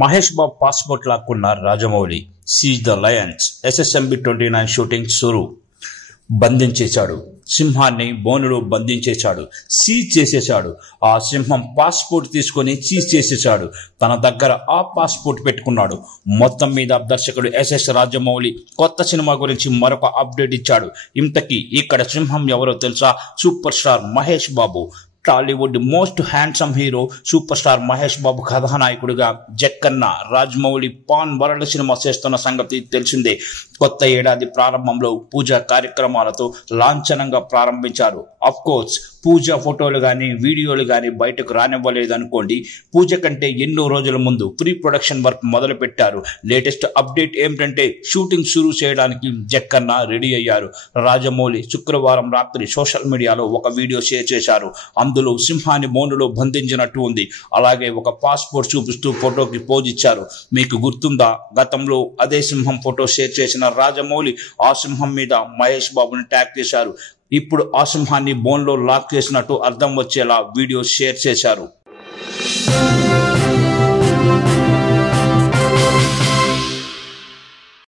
Mahesh Babu passport లాక్కున్న Rajamouli seize the lions SSMB 29 shooting సురు బంధించేశాడు. సింహాన్ని బోనులో బంధించేశాడు, సీజ్ చేసేశాడు. ఆ సింహం పాస్పోర్ట్ తీసుకొని సీజ్ చేసేశాడు. తన దగ్గర ఆ పాస్పోర్ట్ పెట్టుకున్నాడు. మొత్తం మీద దర్శకుడు SS రాజమౌళి కొత్త సినిమా గురించి మరొక అప్డేట్ ఇచ్చాడు. ఇంతకీ ఇక్కడ సింహం ఎవరో తెలుసా? Super star Mahesh Babu. Tollywood most handsome hero super star Mahesh Babu కథానాయకుడిగా Jakkanna Rajamouli pan world cinema చేస్తున్న సంగతి తెలిసిందే. కొత్త ఏడాది ప్రారంభంలో పూజా కార్యక్రమాలతో లాంఛనంగా ప్రారంభించారు. అఫ్ కోర్స్ పూజ ఫోటోలు కానీ వీడియోలు కానీ బయటకు రానివ్వలేదు అనుకోండి. పూజ కంటే ఎన్నో రోజుల ముందు ప్రీ ప్రొడక్షన్ వర్క్ మొదలు పెట్టారు. లేటెస్ట్ అప్డేట్ ఏమిటంటే షూటింగ్ షురూ చేయడానికి జక్కన్న రెడీ అయ్యారు. రాజమౌళి శుక్రవారం రాత్రి సోషల్ మీడియాలో ఒక వీడియో షేర్ చేశారు. అందులో సింహాన్ని మౌనులో బంధించినట్టు ఉంది. అలాగే ఒక పాస్పోర్ట్ చూపిస్తూ ఫోటోకి పోజ్ ఇచ్చారు. మీకు గుర్తుందా? గతంలో అదే సింహం ఫోటో షేర్ చేసిన రాజమౌళి ఆ సింహం మీద మహేష్ బాబుని ట్యాగ్ చేశారు. ఇప్పుడు ఆ సింహాన్ని బోన్లో లాక్ చేసినట్టు అర్థం వచ్చేలా వీడియో షేర్ చేశారు.